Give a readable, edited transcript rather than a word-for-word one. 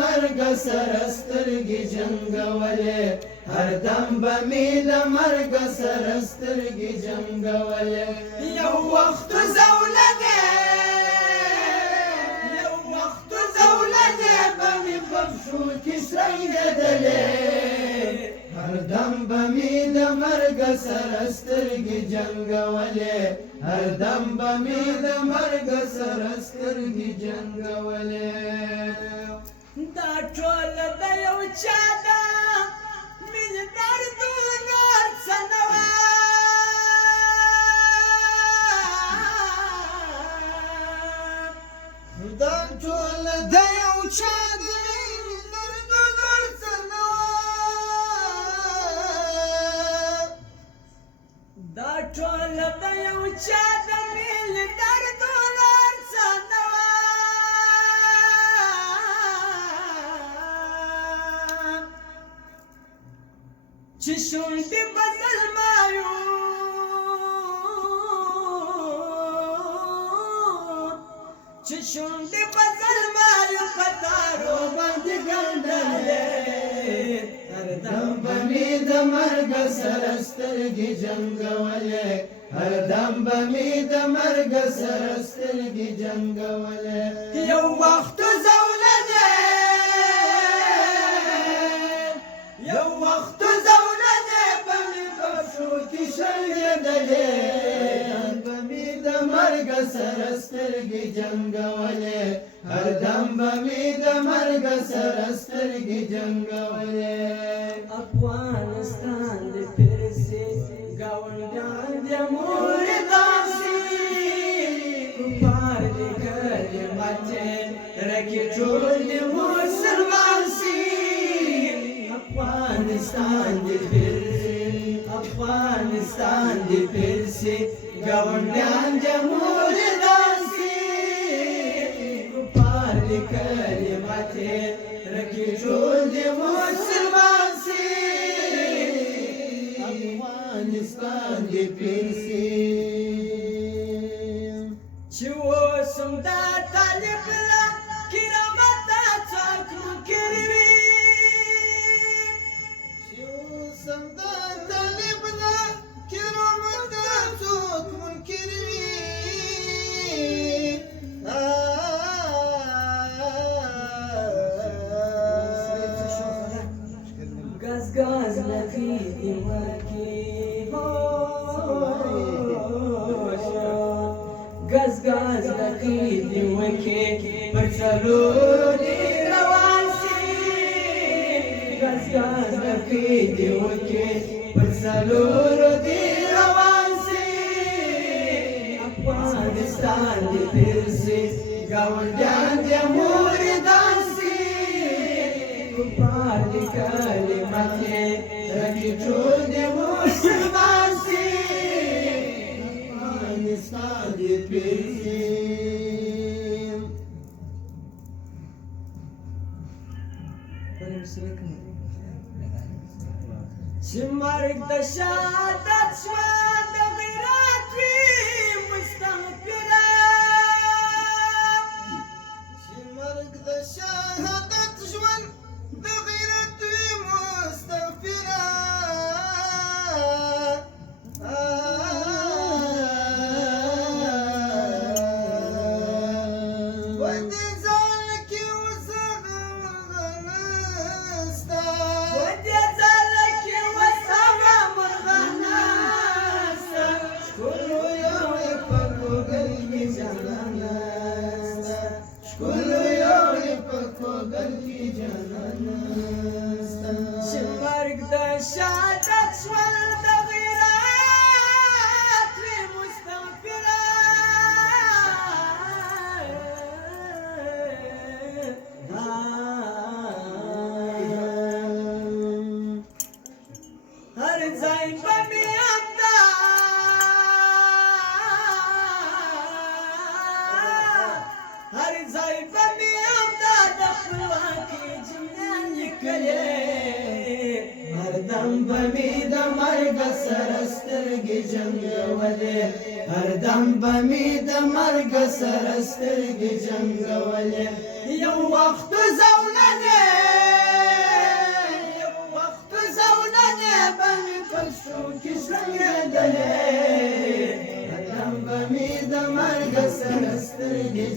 مرګ سره سترګې جنګولې هر دم به مې د مرګ سره سترګې جنګولې یو وخت زولګې به مې په پښو کې شرنګېدلې هر دم به مې د مرګ سره سترګې جنګولې هر دم به مې د مرګ سره سترګې جنګولې دا ټول د یو چا ده مینې دردونه څه نه وه دا ټول د یو چا ده دردونه څه نه وه دا ټول د یو چا ده مینې دردونه څه نه وه چې شونډې به زلمایو چې شونډې به زلمایو په تارو باندې ګنډلې هر دم به مې د مرګ سره سترګې جنګولې هر دم به مې د مرګ سره سترګې جنګولې یو وخت زولګې یو وخت زولګې به مې په پښو کې شرنګېدلې هر به مې د مرګ سره سترګې جنګولې هر دم به مې د مرګ سره سترګې جنګولې افغانستان د پرسي ګاونډیان د مور داسي کفار د کلمته رکی ټول د مسلمان سي افغانستان د پرسي ګاونډیان د مور داسي کفار د کلمته رکی ټول د مسلمان سي افغانستان د پرسي چې اوسم دا طالب له کرامت څوک منکر وي چې اوسم دا طالب له کرامت څوک منکر وي ګز ګز لکې دې ورکې ګز ګز لکې دې ورکې پر څلورو دې روان سي ګز ګز لکې دې ورکې پر څلورو دې روان سي افغانستان دې پرسي ګاونډیان دې موریدان سي کفار دې کلمته رکی ټول دې مسلمان سي افغانستان د پرسي چې مرګ د شهادت شوه د غیرت وي مستغفره چې مرګ د شهادت ژوند د غیرت وي مستغفره ودې ځال کې اوس هغه نسته ودې ځال کې اوس هغه مرغه نسته ښکلو یو یې په کوګل کې جانان نسته ښکلو یو یې په کوګل کې جانان نسته چې مرګ د شهادت شوه د غیرت وي مستغفره هر ځای به مې همدا هر ځای به مې همدا د خپلواکۍ جملې لیکلې هر دم به مې د مرګ سره سترګې جنګولې هر دم به مې د مرګ سره سترګې جنګولې یو وخت زول زولنې یو وخت زولنې به مې په شو کې شرنګېدلې قدم به مې د مرګ سره سترګې